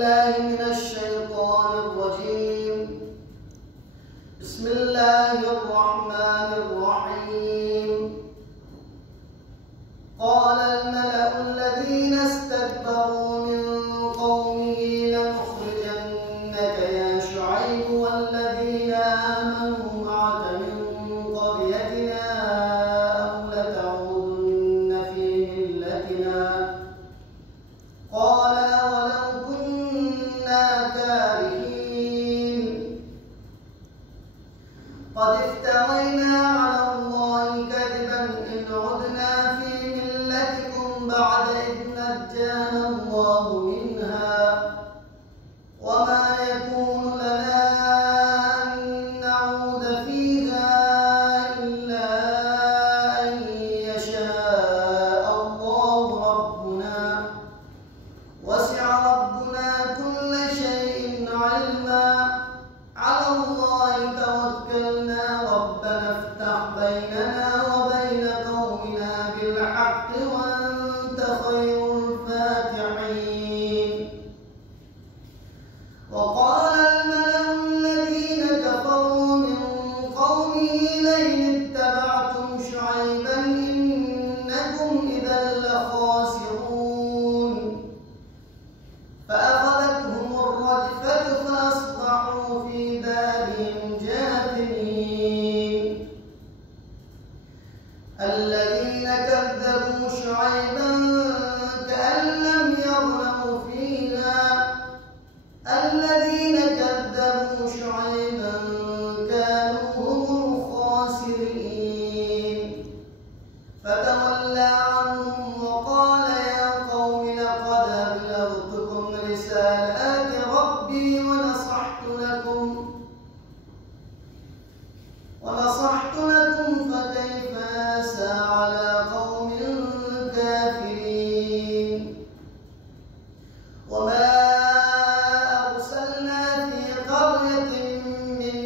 الله من الشيطان الرجيم. بسم الله الرحمن الرحيم. قال الملأ الذين استكبروا من قومه لنخرجنك يا شعيب والذين آمنوا معك من قريتنا أو لتعودن في ملتنا. قال ولو كنا كارهين. قد افترينا على الله كذبا إن عدنا في ملتكم بعد إذ نجانا الله منها. وما يكون لنا أن نعود فيها إلا أن يشاء الله ربنا. وسع ربنا كل شيء علما. على الله توكلنا ربنا افتح بيننا وبين قومنا بالحق وأنت خير الفاتحين. وقال الملأ الذين كفروا من قومه لئن اتبعتم شعيبا إنكم إذا لخاسرون. فأخذتهم الرجفة فأصبحوا في دارهم جاثمين. الذين كذبوا شعيبا كأن لم يغنوا فيها. الذين كذبوا شعيبا كانوا هم الخاسرين. فتولى عنهم وقال يا قوم لقد أبلغتكم رسالات ربي ونصحت لكم فكيف آسى على قوم كافرين. وما أرسلنا في قرية من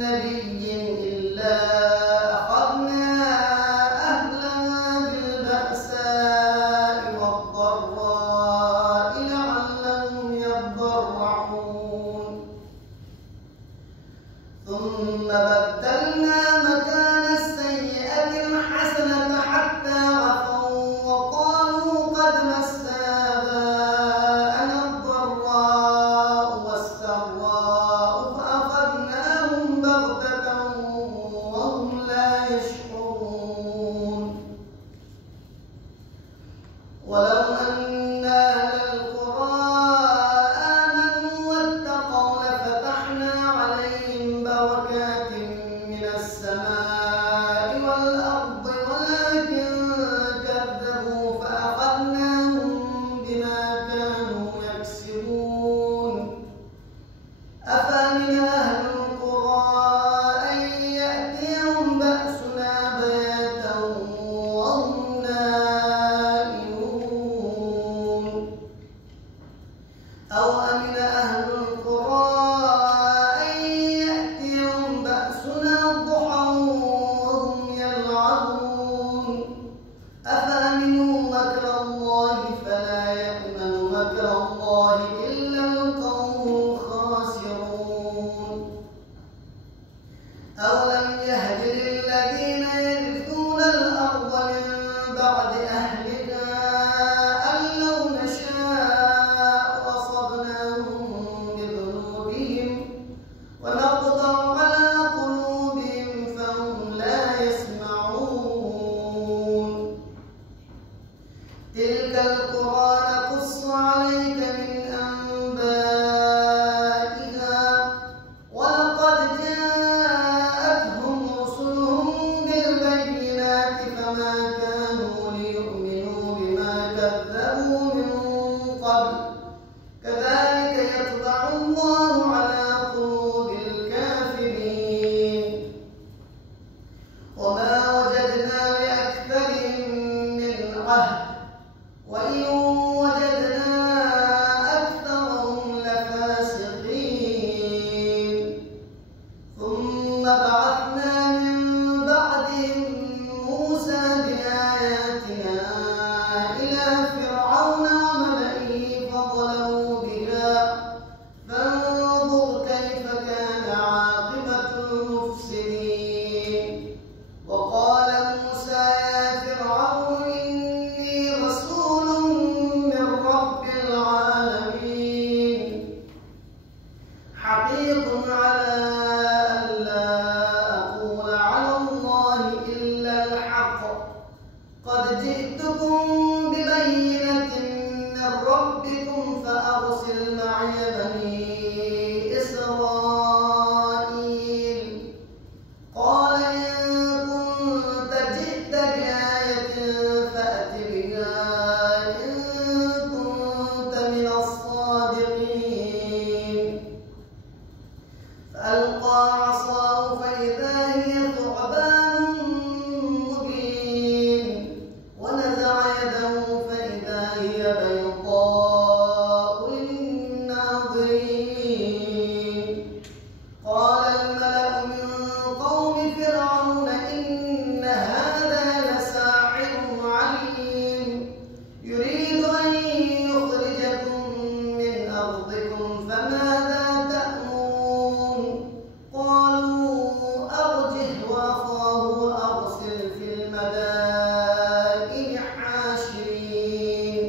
نبي إلا أخذنا أهلها بالبأساء والضراء لعلهم يضرعون. ثم بدلنا مكان السيئة الحسنة حتى عفوا وقالوا قد مس آباءنا الضراء والسراء فأخذناهم بغتة وهم لا يشعرون. ولو أن أهل القرى آمنوا واتقوا لفتحنا عليهم بركات من السماء والأرض ولكن كذبوا فأخذناهم بما كانوا يكسبون. أفأمن أهل القرى أن يأتيهم بأسنا بياتا وهم نائمون. أو أمن أهل القرى أن يأتيهم بأسنا ضحى وهم يلعبون. أفأمنوا مكر الله فلا يأمن مكر الله إلا القوم الخاسرون. أولم يهد للذين يرثون الأرض من بعد أهلها أن لو نشاء أصبناهم بذنوبهم أرضكم فماذا تأمرون قالوا أرجه وأخاه وأرسل في المدائن حاشرين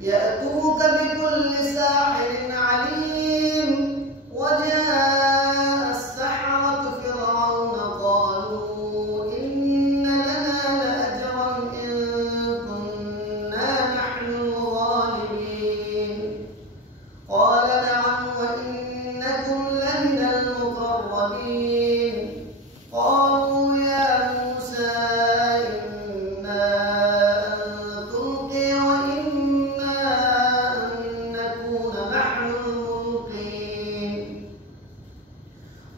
يأتوك بكل ساحر عليم وجاء السحرة فرعون قالوا إن لنا لأجرا إن كنا نحن الغالبين قال نعم وإنكم لمن المقربين قالوا يا موسى إما أن تلقي وإما أن نكون نحن الملقين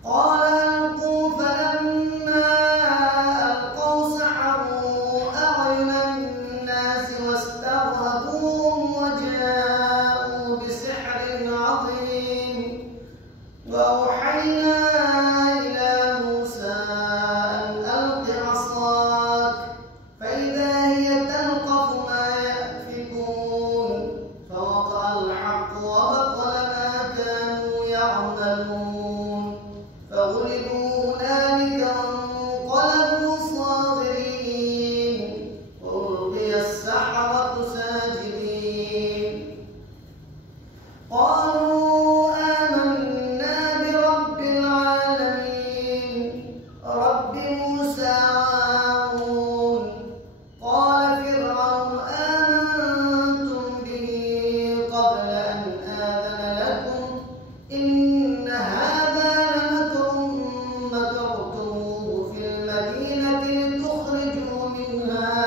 قال ألقوا فلما ألقوا سحروا أعين الناس واسترهبوهم وجاءوا بسحر عظيم وأوحينا إلى موسى أن ألق عصاك فإذا هي تلقف ما يأفكون فوقع الحق وبطل ما كانوا يعملون فغلبوا هنالك وانقلبوا صاغرين وألقي السحرة ساجدين قالوا آمنا برب العالمين رب موسى وهارون قال فرعون آمنتم به قبل أن آذن لكم إن هذا لمكر مكرتموه في المدينة لتخرجوا منها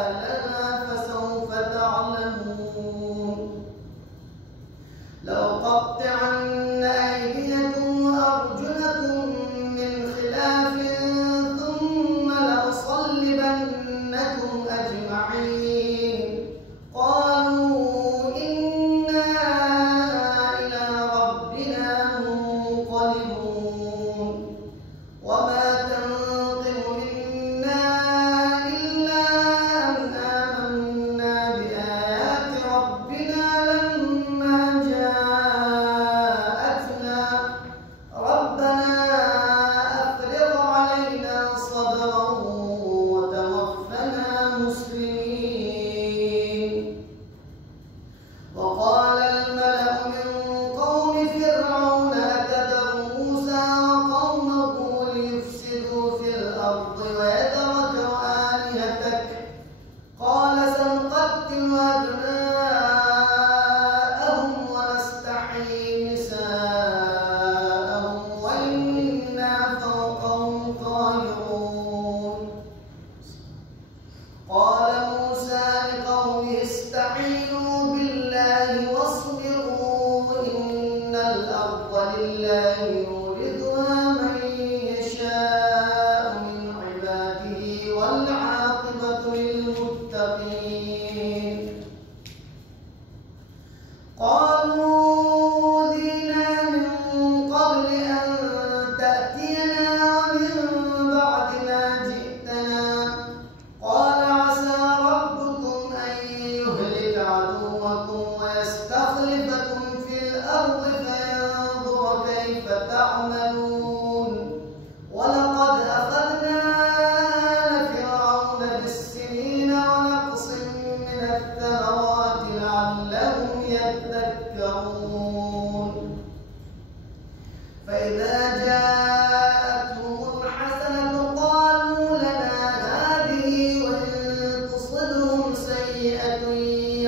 أهلها فسوف تعلمون لأقطعن أيديكم وأرجلكم من خلاف ثم لأصلبنكم أجمعين قالوا إنا إلى ربنا منقلبون وما تنقم منا إلا أن آمنا بآيات ربنا لما جاءتنا ربنا أفرغ علينا صبرا وتوفنا مسلمين وقال الملأ من قوم فرعون أتذر موسى وقومه ليفسدوا في الأرض ويذرك وآلهتك قال سنقتل أبناءهم ونستحيي نساءهم وإنا فوقهم قاهرون قال موسى لقومه استعينوا بالله واصبروا إن الأرض لله يورثها من يشاء من عباده والعاقبة للمتقين قالوا أوذينا من قبل أن تأتينا ومن بعد ما جئتنا قال عسى ربكم أن يهلك عدوكم ويستخلفكم في الأرض فينظر كيف تعملون ولقد أخذنا آل فرعون بالسنين ونقص من الثمرات لعلهم يذكرون فإذا جاءتهم الحسنة قالوا لنا هذه وإن تصبهم سيئة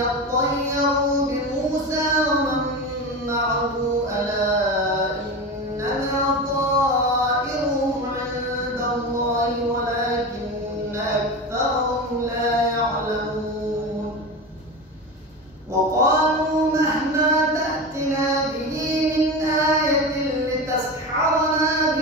يطيروا بموسى ومن معه ألا إنما طائرهم عند الله ولكن أكثرهم لا يعلمون وقالوا مهما تأتنا به من آية لتسحرنا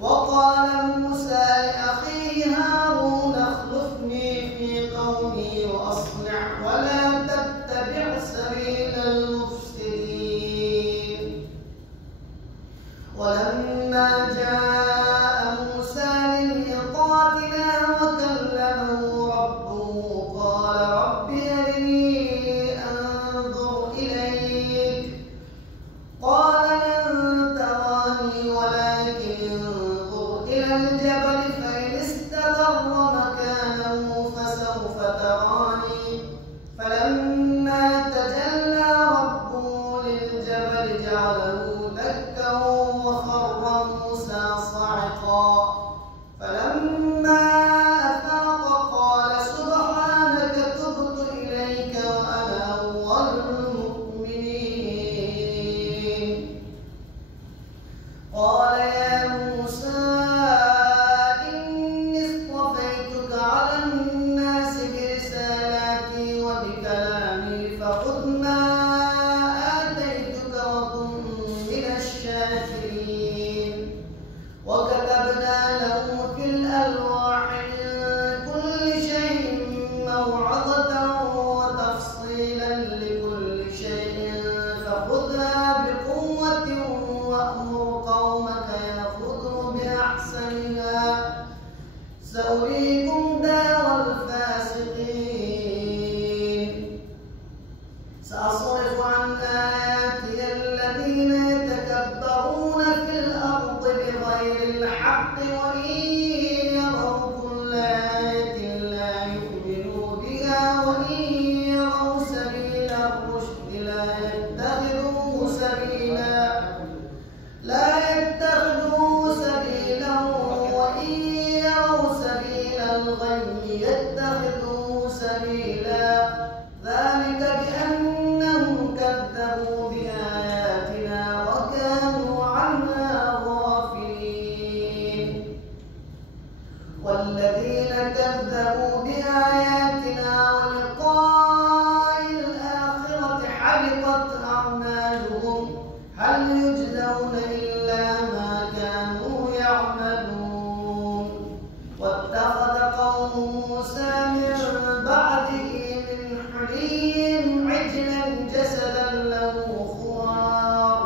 وقال موسى لأخيه هارون اخلفني في قومي وأصلح ولا تتبع سبيل المفسدين. ولما جاء موسى لميقاتنا وكلمه ربه قال رب أرني أنظر إليك قال لن تراني ولكن انظر إلى الجبل فإن استقر مكانه فسوف تراني. فلما تجلى ربه للجبل جعله دكا وخر موسى صعقا. فلما أفاق قال سبحانك تبت إليك وأنا أول المؤمنين. قال يا موسى إني اصطفيتك على الناس برسالاتي وبكلامي فخذ ما آتيتك وكن من الشاكرين. وكتبنا له في الألواح من كل شيء موعظة وتفصيلا لكل شيء فخذها بقوة وأمر قومك يأخذوا بأحسنها سأريكم دار الفاسقين. سأصرف عن آياتي الذين يتكبرون في الأرض بغير الحق وإن يروا كل آية لا يؤمنوا بها وإن يروا سبيل الرشد لا يتخذوه سبيلا وإن يروا سبيل الغي يتخذوه سبيلا. ذلك بأنهم كذبوا بآياتنا وكانوا عنها غافلين. والذين كذبوا بآياتنا ولقاء الآخرة حبطت أعمالهم هل يجزون إلا ما كانوا يعملون. واتخذ قوم موسى من بعده من حليهم عجلا جسدا له خوار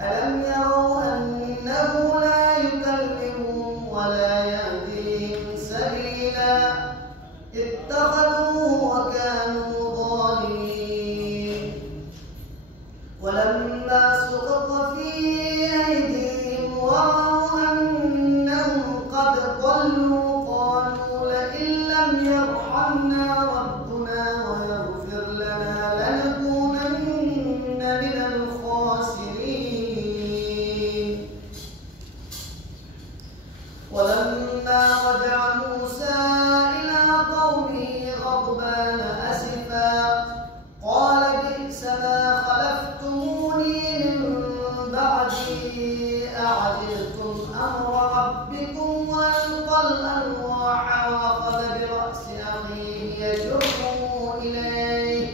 ألم يروا أنه لا يكلمهم ولا يهديهم سبيلا اتخذوه وكانوا ظالمين. ولما سقط في أيديهم ورأوا أنهم قد ضلوا قالوا لئن لم يرحمنا ربنا ويغفر لنا لنكونن من الخاسرين. ولما رجع موسى إلى قومه غضبان أسفا قال بئس ما خلفتموني من بعدي أعجلتم أمر ربكم وألقى الألواح وأخذ برأس أخيه يجره إليه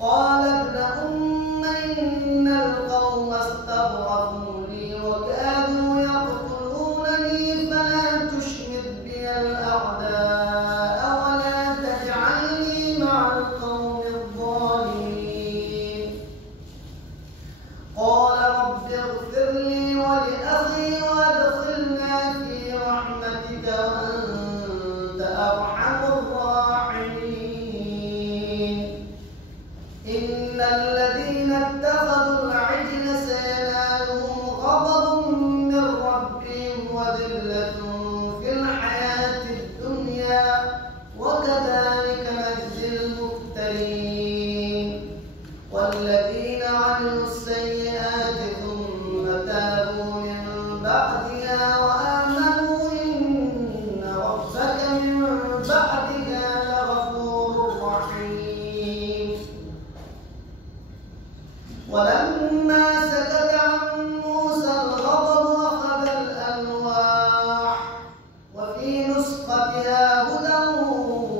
قال ابن أم إن القوم استضعفوني وكادوا يقتلونني فلا تشمت بي الأعداء ولا تجعلني مع القوم الظالمين. قال رب اغفر لي ولأخي وادخلنا في رحمتك وأنت أرحم الراحمين. إن الذين اتخذوا العجل سينالهم غضب من ربهم وذلة في الحياة الدنيا وكذلك نجزي المفترين. والذين عملوا السيئات ثم تابوا من بعدها وآمنوا إن ربك من بعدها لغفور رحيم. ولما سكت عن موسى الغضب أخذ الألواح وفي نسختها هدى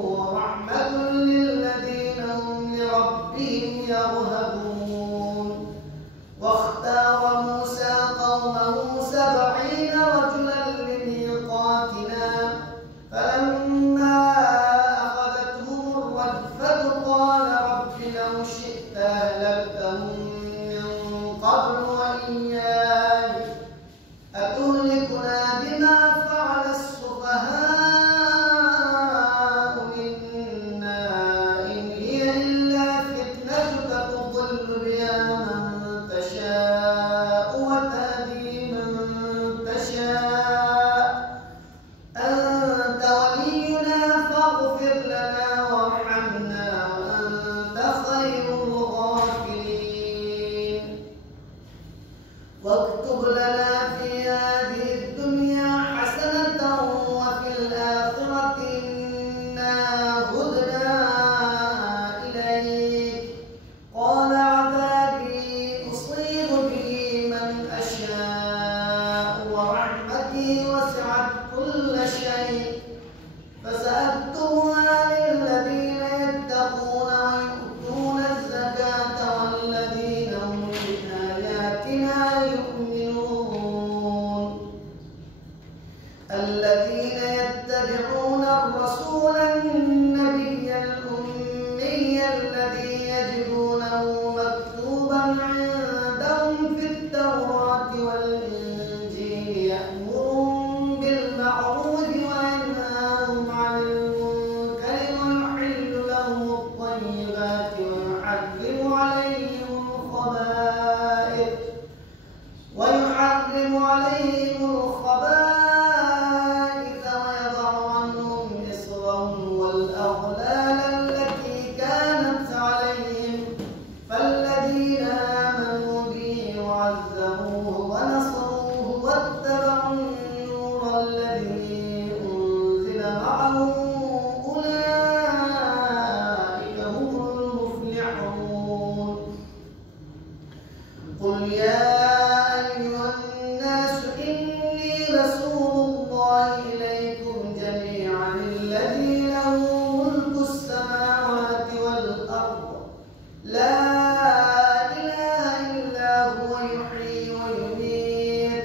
ورحمة للذين هم لربهم يرهبون. واختار موسى قومه 70 رجلا شيء فسأكتبها للذين يتقون ويؤتون الزكاة والذين هم بآياتنا يؤمنون الذين يتبعون الرسول النبي الأمي الذي يجدونه مكتوبا عندهم في التوراة والإنجيل يأمرهم بالمعروف وينهاهم عن المنكر ويحل لهم الطيبات ويحرم عليهم الخبائث ويضع عنهم إصرهم والأغلال التي كانت عليهم فالذين آمنوا به وعزروه ونصروه واتبعوا النور الذي أنزل معه أولئك هم المفلحون قل يا أيها الناس إني رسول الله إليكم جميعا الذي له ملك السماوات والأرض لا إله إلا هو يحيي ويميت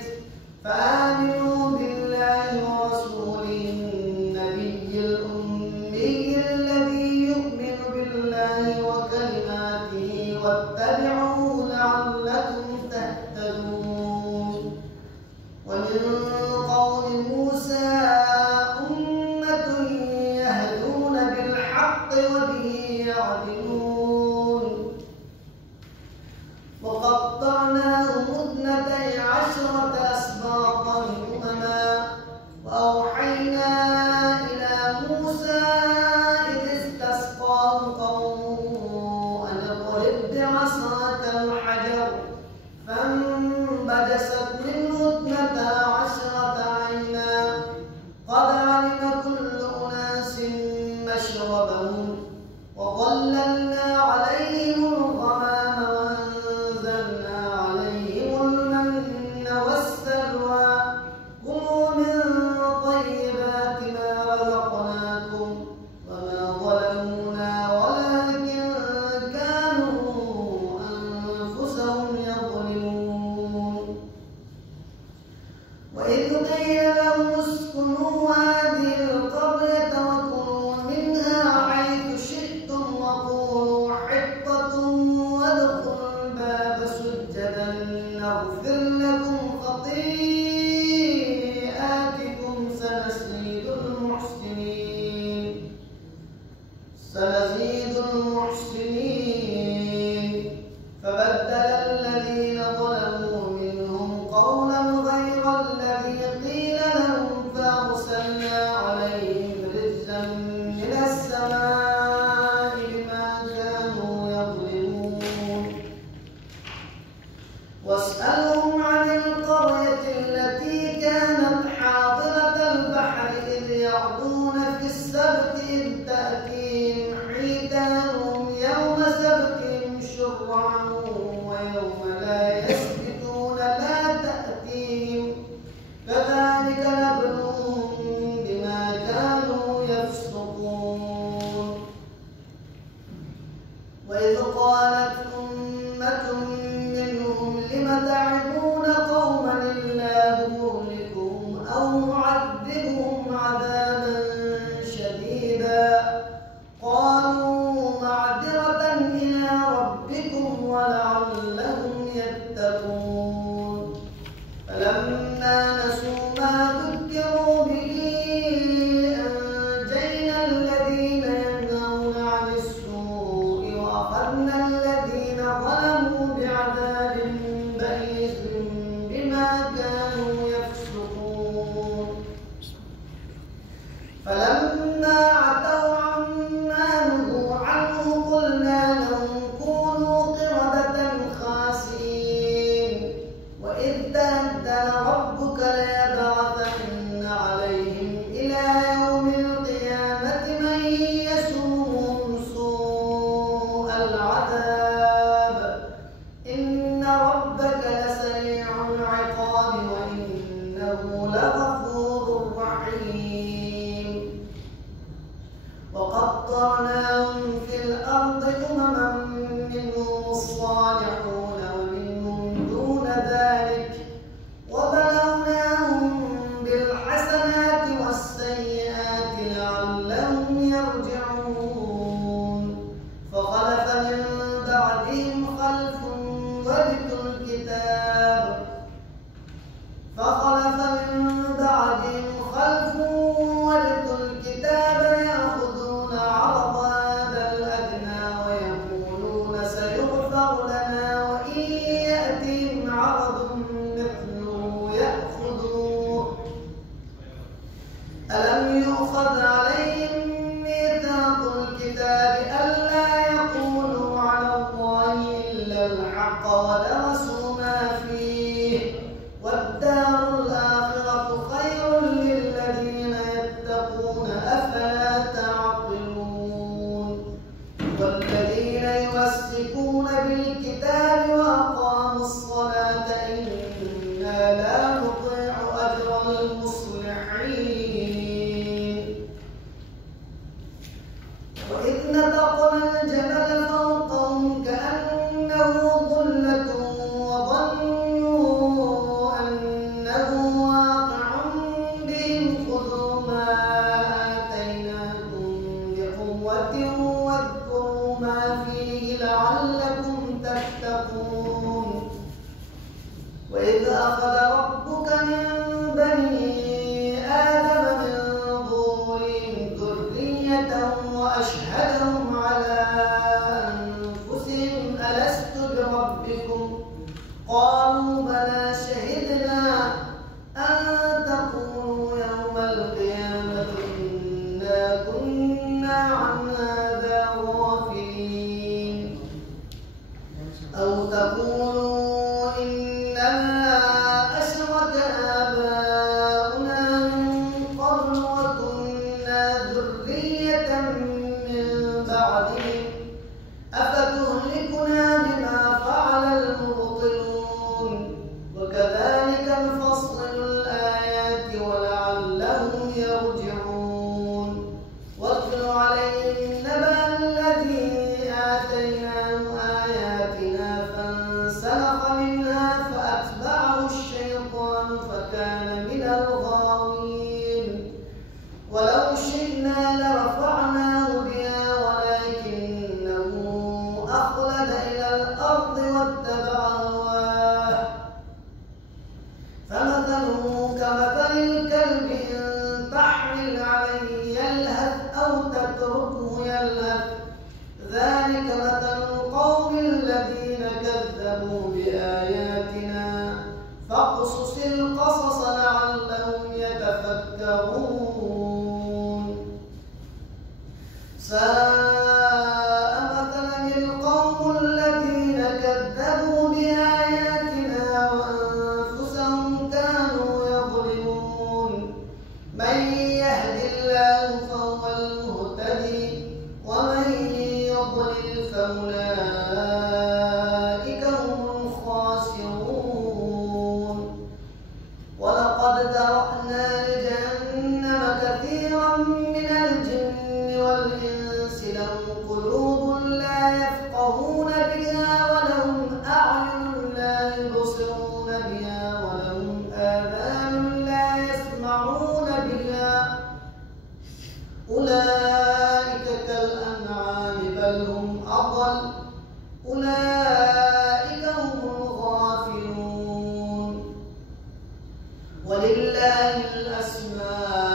فآمنوا بالله ورسوله النبي الأمي الذي يؤمن بالله وكلماته واتبعوه لعلكم تهتدون ومن قوم موسى أمة يهدون بالحق وبه يعدلون وقطعناهم 12 أسباطا أمما وأوحينا إلى موسى إذ استسقاه قومه أن اضرب بعصاك الحجر فانبجست منه 12 عينا قد علم كل أناس مشربهم وظللنا عليهم الغمام وأنزلنا عليهم المن والسلوى كلوا من طيبات ما رزقناكم وما ظلمونا ولكن كانوا أنفسهم يظلمون وإذ قيل لهم اسكنوا هذه القرية وكلوا منها حيث شئتم وقولوا حطة وادخلوا الباب سجدا نغفر لكم خطيئاتكم سنزيد المحسنين فبدل الذين ظلموا منهم قولا غير الذي قيل لهم فأرسلنا عليهم رجزا من السماء بما كانوا يظلمون واسألهم عن القرية التي كانت حاضرة البحر إذ يعدون في السبت إذ تأتيهم حيتانهم يوم سبتهم شرعا ويوم لا يسبتون لا تأتيهم كذلك نبلوهم بما كانوا يفسقون وإذ قالت أمة منهم لم تعظون قوما الله مهلكهم أو معذبهم عذابا شديدا قالوا معذرة إلى ربكم ولعلهم يتقون فلما نسوا ما ذكروا به أنجينا الذين ينهون عن السوء وأخذنا الذين ظلموا بعذاب بئيس بما كانوا يفسقون فلما عتوا عما نهوا عنه قلنا لهم كونوا قردة خاسئين وإذ تأذن ربك ليبعثن عليهم إلى يوم القيامة من يسومهم سوء العذاب إن ربك لسريع العقاب وإنه لغفور رحيم بني آدم من ظهورهم ذرية وأشهدهم على أنفسهم ألست بربكم قالوا بلى شهدنا أن تقولوا يوم القيامة إنا كنا عن هذا غافلين أو تقولوا إنما أشرك آباؤنا من قبل وكنا ذرية من بعدهم أفتهلكنا بما فعل المبطلون وكذلك نفصل الآيات ولعلهم يرجعون واتل عليهم نبأ الذي آتيناه آياتنا فانسلخ منها فأتبعه الشيطان فكان من الغاوين ولو شئنا لرفعناه بها ولكنه أخلد إلى الأرض واتبع هواه فمثله كمثل الكلب إن تحمل عليه يلهث أو تتركه يلهث ذلك مثل القوم الذين كذبوا بآياتنا فاقصص القصص لعلهم يتفكرون ساء مثلا القوم الذين كذبوا بآياتنا وأنفسهم كانوا يظلمون من يهد الله فهو المهتدي ومن يضلل فأولئك هم الخاسرون ولقد ذرأنا لجهنم كثيرا من الجن والإنس لهم قلوب لا يفقهون بها ولهم أعين لا يبصرون بها ولهم آذان لا يسمعون بها أولئك كالأنعام بل هم أضل أولئك هم الغافلون ولله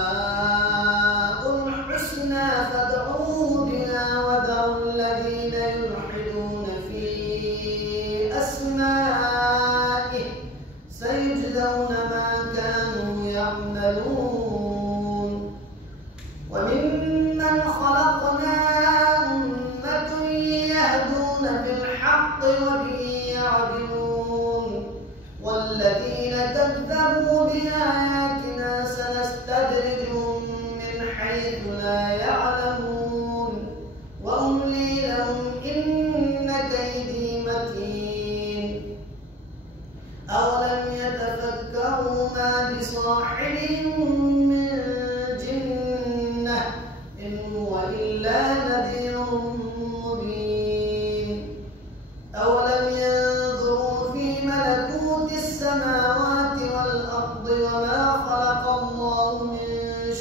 الأسماء الحسنى فادعوه بها وذروا الذين يلحدون في أسمائه سيجزون ما كانوا يعملون وممن خلقنا أمة يهدون بالحق وبه يعدلون والذين كذبوا بآياتنا سنستدرجهم من حيث لا يعلمون وأملي لهم إن كيدي متين أولم يتفكروا ما بصاحبهم من جنة إن هو إلا نذير مبين أولم ينظروا في ملكوت السماوات والأرض وما خلق الله من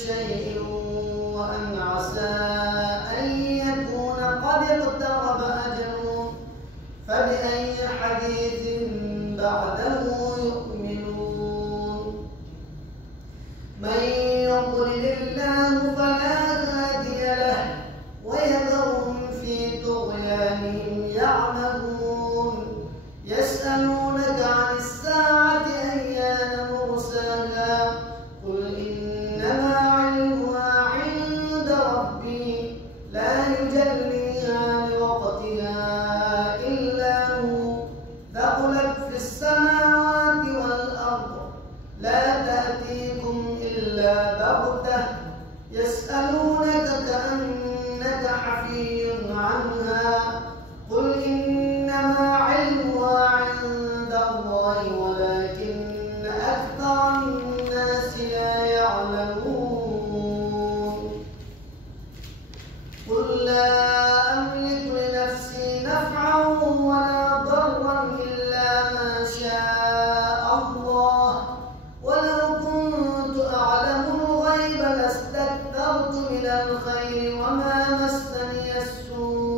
شيء وأن عسى أن يكون قد اقترب أجلهم فبأي حديث بعده يؤمنون من يضلل الله فلا هادي له ويذرهم في طغيانهم يعمهون يسألونك عن الساعة أيان مرساها قل إنما علمها عند ربي لا يجليها لوقتها إلا هو ثقلت في السماوات والأرض لا تأتيكم إلا بغتة يسألونك كأنك حفي